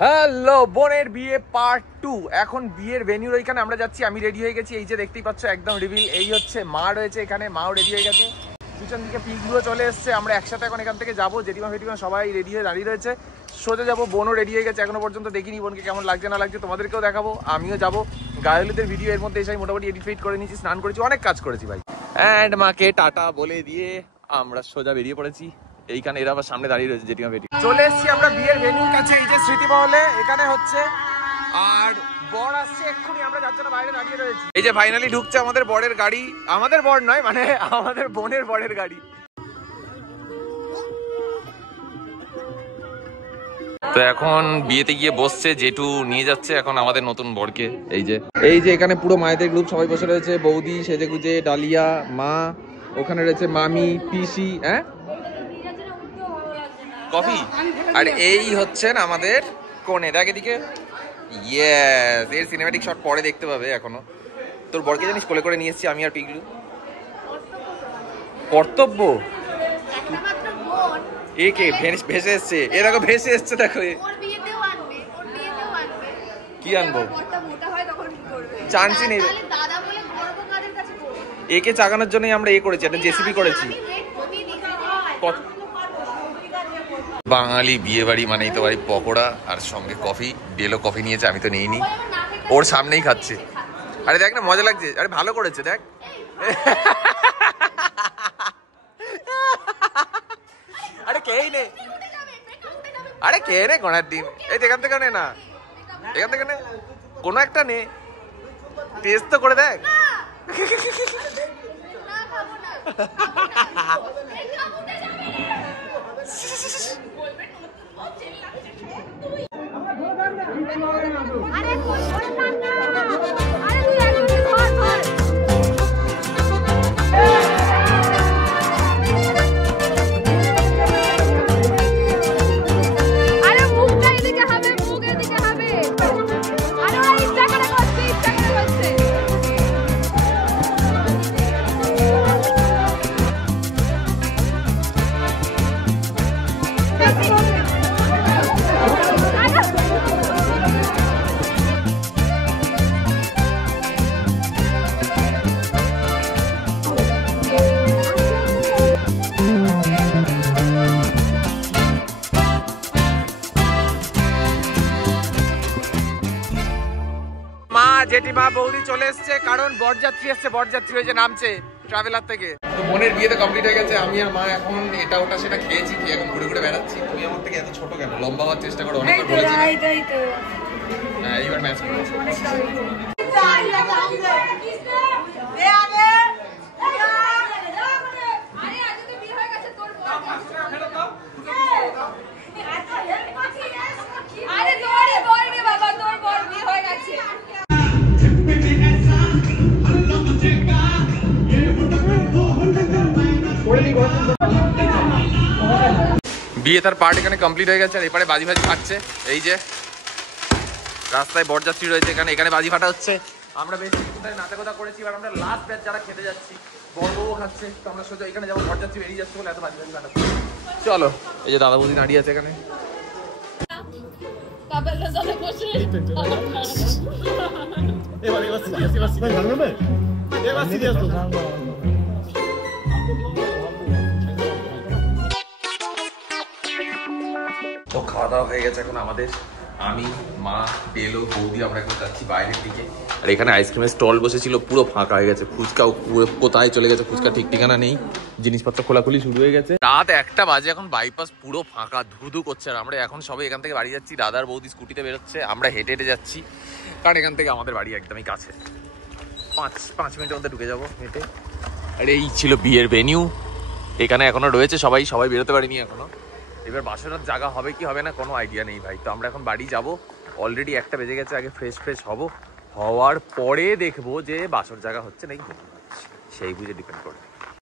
Hello, বোনের বিয়ে part 2। এখন বিয়ের ভেন্যুর ওইখানে আমরা যাচ্ছি। আমি রেডি হয়ে গেছি, এই যে দেখতেই পাচ্ছ একদম রিভিল। এই হচ্ছে মা রয়েছে এখানে, মাও রেডি হয়ে গেছে। পিছন দিকে পিকগুলো চলে এসছে। আমরা একসাথে এখন এখান থেকে যাবো। জেঠিমা ফেটিমা সবাই রেডি হয়ে দাঁড়িয়ে রয়েছে, সোজা যাবো। বোনও রেডি হয়ে গেছে, এখনো পর্যন্ত দেখিনি বোনকে কেমন লাগছে না লাগছে, তোমাদেরকেও দেখাবো। আমিও যাবো। গায়েহলুদের ভিডিও এর মধ্যে এসে মোটামুটি এডিট ফেডিট করে নিয়েছি, স্নান করেছি, অনেক কাজ করেছি ভাই। অ্যান্ড মাকে টাটা বলে দিয়ে আমরা সোজা বেরিয়ে পড়েছি। এইখানে এরা আবার সামনে দাঁড়িয়ে রয়েছে জেঠিমা বেটি। চলে এসেছি আমরা বিয়ের ভেন্যুর কাছে, এই যে স্মৃতি মহলে এখানে হচ্ছে। আর বর আসছে এক্ষুনি, আমরা যার জন্য বাইরে দাঁড়িয়ে রয়েছি। এই যে ফাইনালি ঢুকছে আমাদের বরের গাড়ি। আমাদের বর নয়, মানে আমাদের বোনের বরের গাড়ি। তো এখন বিয়েতে গিয়ে বসছে, জেঠু নিয়ে যাচ্ছে এখন আমাদের নতুন বরকে। এই যে এখানে পুরো মায়েদের গ্রুপ সবাই বসে রয়েছে। বৌদি সেজে গুজে, ডালিয়া, মা, ওখানে রয়েছে মামি, পিসি, হ্যাঁ কফি। আর এই হচ্ছেন আমাদের কোণে, দেখ এদিকে। ইয়েস, এর সিনেম্যাটিক শট পরে দেখতে পাবে। এখনো তোর বরকে জানিস কোলে করে নিয়ে এসেছি আমি আর পিগলু। কর্তব্য এ কে ভেসে এসছে, এ দেখো ভেসে এসছে, দেখো কি আনবো, চান্সই নেই। একে চাগানোর জন্যই আমরা এ করেছি, একটা জেসিবি করেছি। বাঙালি বিয়ে বাড়ি মানেই তো ভাই পকোড়া আর সঙ্গে কফি। ডেলো কফি নিয়েছে, আমি তো নিইনি, ওর সামনেই খাচ্ছে। আরে দেখ না, মজা লাগছে। আরে ভালো করেছে, দেখ। আরে কেই নে, আরে কে রে ঘোড়ার ডিম। এই এখান থেকে নে না, এখান থেকে নে, কোনো একটা নে, টেস্ট তো করে দেখ। জেঠিমা বৌদি চলে এসছে, কারণ বরযাত্রী এসছে। বরযাত্রী হয়েছে, নামছে ট্রাভেলার থেকে। তো বোনের বিয়ে তো কমপ্লিট হয়ে গেছে। আমি আর মা এখন এটা ওটা সেটা খেয়েছি, এখন ঘুরে ঘুরে বেড়াচ্ছি। তুমি আমার থেকে এত ছোট কেন? লম্বা হওয়ার চেষ্টা করো, অনেকবার বলেছি। হ্যাঁ, এইবার ম্যাচ করেছি। বিয়ে তার পার্ট এখানে কমপ্লিট হয়ে গেছে। আর এপারে বাজি ফাজি ফাটছে। এই যে রাস্তায় বরযাত্রী রয়েছে, এখানে বাজি ফাটা হচ্ছে। আমরা বেশ নাতে কথা করেছি, এবার আমরা লাস্ট ব্যাচ যারা খেতে যাচ্ছি, বড়বউ খাচ্ছে। তো আমরা সোজা এখানে যাবো, বরযাত্রী বেরিয়ে যাচ্ছে বলে এত বাজি ফাজি ফাটাচ্ছে। চলো, এই যে দাদা বৌদি দাঁড়িয়ে আছে এখানে। তো খাওয়া দাওয়া হয়ে গেছে এখন আমাদের। আমি, মা, ডেলো, বৌদি আমরা এখন যাচ্ছি বাইরের দিকে। আর এখানে আইসক্রিমের স্টল বসেছিল, পুরো ফাঁকা হয়ে গেছে। ফুচকাও পুরো কোথায় চলে গেছে, ফুচকা ঠিক ঠিকানা নেই। জিনিসপত্র খোলাখুলি শুরু হয়ে গেছে। রাত 1টা বাজে, এখন বাইপাস পুরো ফাঁকা, ধুধু করছে। আর আমরা এখন সবাই এখান থেকে বাড়ি যাচ্ছি। দাদার বৌদি স্কুটিতে বেরোচ্ছে, আমরা হেঁটে হেঁটে যাচ্ছি, কারণ এখান থেকে আমাদের বাড়ি একদমই কাছে। 5 মিনিটের মধ্যে ঢুকে যাবো হেঁটে। আর এই ছিল বিয়ের ভেন্যু। এখানে এখনো রয়েছে সবাই বেরোতে পারিনি এখনো। এবার বাসনের জায়গা হবে কি হবে না কোনো আইডিয়া নেই ভাই। তো আমরা এখন বাড়ি যাব, অলরেডি 1টা বেজে গেছে। আগে ফ্রেশ হব, হওয়ার পরে দেখবো যে বাসর জায়গা হচ্ছে নাকি, সেই বুঝে ডিপেন্ড করে।